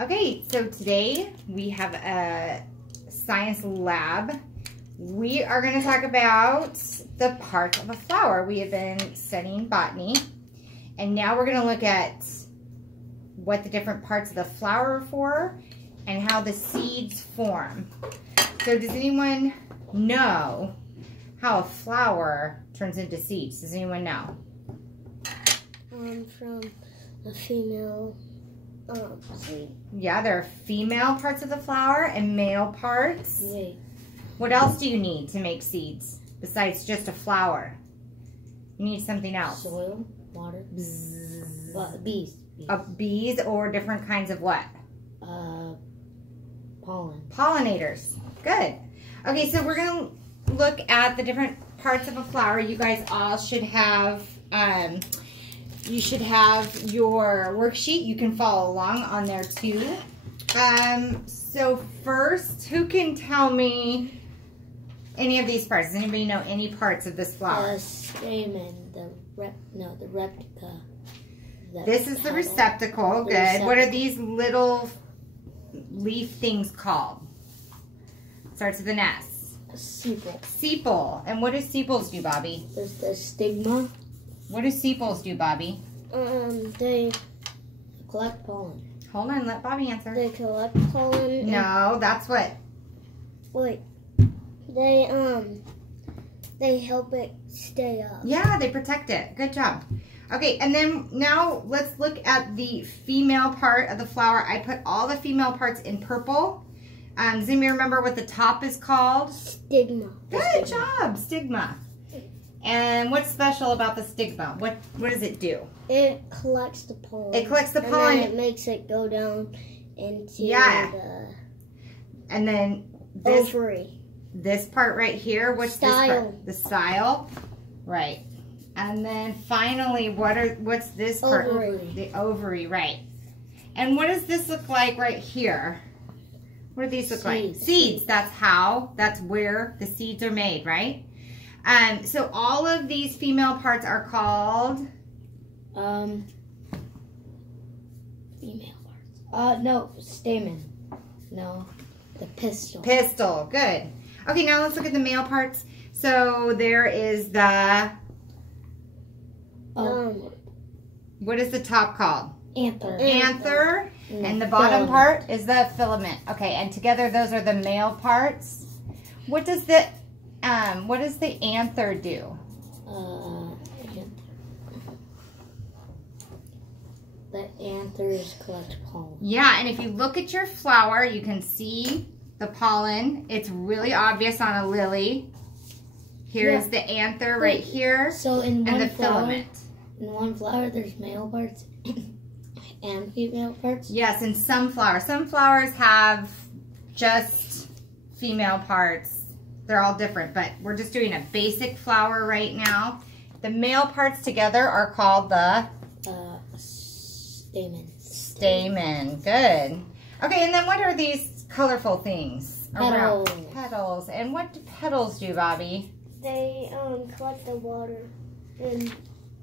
Okay, so today we have a science lab. We are going to talk about the parts of a flower. We have been studying botany, and now we're going to look at what the different parts of the flower are for and how the seeds form. So does anyone know how a flower turns into seeds? Does anyone know? From a female seed. Yeah, there are female parts of the flower and male parts. Wait. What else do you need to make seeds besides just a flower? You need something else. Soil, water, bees. Bees or different kinds of what? Pollen. Pollinators. Good. Okay, so we're going to look at the different parts of a flower. You guys all should have, you should have your worksheet. You can follow along on there too. So first, who can tell me any of these parts? Does anybody know any parts of this flower? The stamen, the replica. This is the receptacle. Good. What are these little leaf things called? Starts with an S. A sepal. Sepal. And what do sepals do, Bobby? There's the stigma. What do sepals do, Bobby? They collect pollen. Hold on, let Bobby answer. They collect pollen. No, that's what. Wait. They help it stay up. Yeah, they protect it. Good job. Okay, and then now let's look at the female part of the flower. I put all the female parts in purple. Does anybody remember what the top is called? Stigma. Good job, stigma. And what's special about the stigma? What does it do? It collects the pollen. It collects the pollen. And then it makes it go down into the... And then this... ovary. This part right here, what's style. This part? The style. Right. And then finally, what's this part? Ovary. The ovary, right. And what does this look like right here? What do these look like? Seeds. That's where the seeds are made, right? So all of these female parts are called? Female parts. No, stamen. No, the pistil. Pistil, good. Okay, now let's look at the male parts. So there is the... what is the top called? Anther. Anther. And the bottom part is the filament. Okay, and together those are the male parts. What does the anther do? The anthers collect pollen. Yeah, and if you look at your flower, you can see the pollen. It's really obvious on a lily. Here's the anther right here. So in and one the flower, filament. In one flower, there's male parts and female parts? Yes, in some flowers. Some flowers have just female parts. They're all different, but we're just doing a basic flower right now. The male parts together are called the... stamen. Stamen. Good. Okay, and then what are these colorful things? Petals. Around? Petals. And what do petals do, Bobby? They collect the water and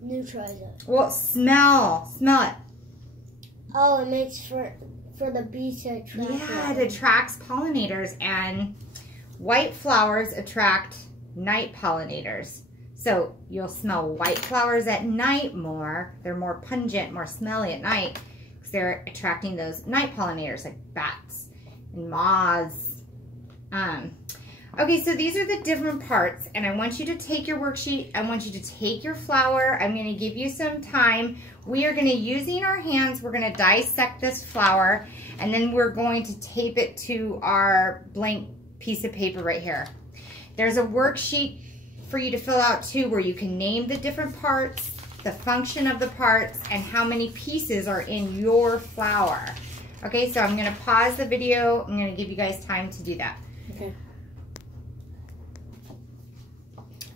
neutralize it. Well, smell it. Oh, it makes for the bees to attract. Yeah, it attracts pollinators, and white flowers attract night pollinators. So you'll smell white flowers at night more. They're more pungent, more smelly at night because they're attracting those night pollinators like bats and moths. Okay, so these are the different parts, and I want you to take your worksheet. I want you to take your flower. I'm going to give you some time. We are going to, using our hands, we're going to dissect this flower, and then we're going to tape it to our blank piece of paper right here. There's a worksheet for you to fill out too, where you can name the different parts, the function of the parts, and how many pieces are in your flower. Okay, so I'm going to pause the video. I'm going to give you guys time to do that. Okay.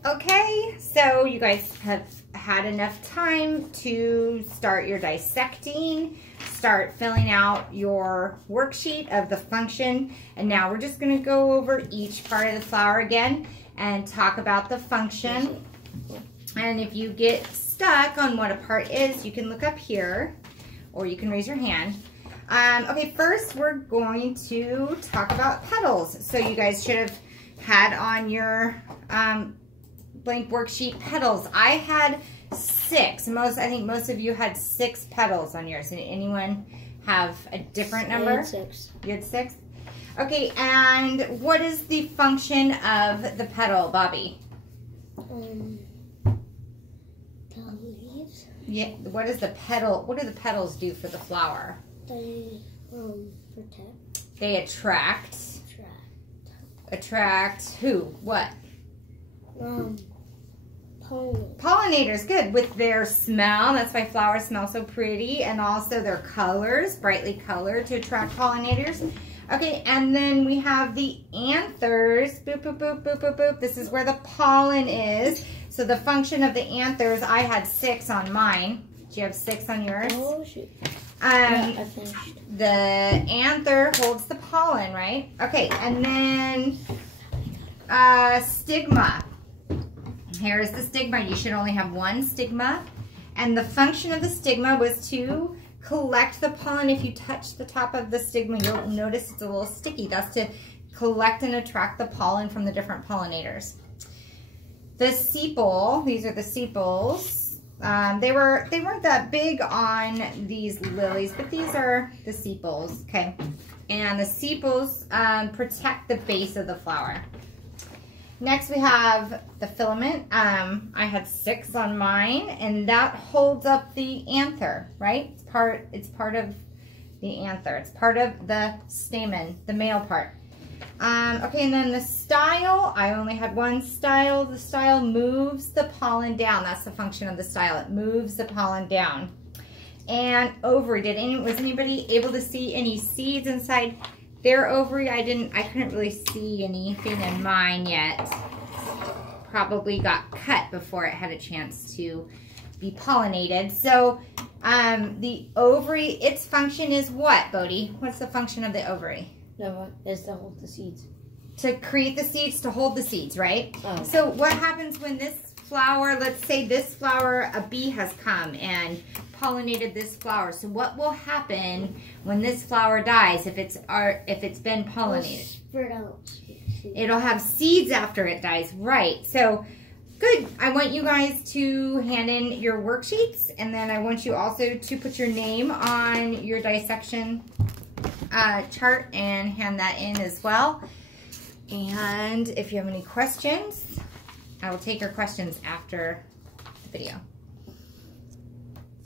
Okay, so you guys have had enough time to start your dissecting, start filling out your worksheet of the function, and now we're just going to go over each part of the flower again and talk about the function. And if you get stuck on what a part is, you can look up here, or you can raise your hand. Okay, first we're going to talk about petals. So you guys should have had on your blank worksheet petals. I had 6. I think most of you had 6 petals on yours. Did anyone have a different number? I had 6. You had 6? Okay, and what is the function of the petal, Bobby? The leaves. Yeah, what is the petal? What do the petals do for the flower? They protect. They attract. Attract who? What? Pollinators. Pollinators, good. With their smell, that's why flowers smell so pretty, and also their colors, brightly colored to attract pollinators. Okay, and then we have the anthers. Boop, boop, boop, boop, boop, boop. This is where the pollen is. So the function of the anthers, I had 6 on mine. Do you have 6 on yours? Oh, shoot. Yeah, I finished. The anther holds the pollen, right? Okay, and then stigma. Here's the stigma. You should only have 1 stigma. And the function of the stigma was to collect the pollen. If you touch the top of the stigma, you'll notice it's a little sticky. That's to collect and attract the pollen from the different pollinators. The sepal, these are the sepals. They weren't that big on these lilies, but these are the sepals, okay? And the sepals protect the base of the flower. Next we have the filament. I had 6 on mine, and that holds up the anther, right? It's part of the anther. It's part of the stamen, the male part. Okay, and then the style, I only had 1 style. The style moves the pollen down. That's the function of the style. It moves the pollen down. And ovary, was anybody able to see any seeds inside their ovary? I couldn't really see anything in mine yet. Probably got cut before it had a chance to be pollinated. So the ovary, its function is what, Bodie? What's the function of the ovary? No, it's to hold the seeds. To create the seeds, to hold the seeds, right? Oh. So what happens when this flower, let's say this flower, a bee has come and pollinated this flower. So what will happen when this flower dies if it's been pollinated? Spread out. It'll have seeds after it dies, right? So good. I want you guys to hand in your worksheets, and then I want you also to put your name on your dissection chart and hand that in as well. And if you have any questions, I will take your questions after the video.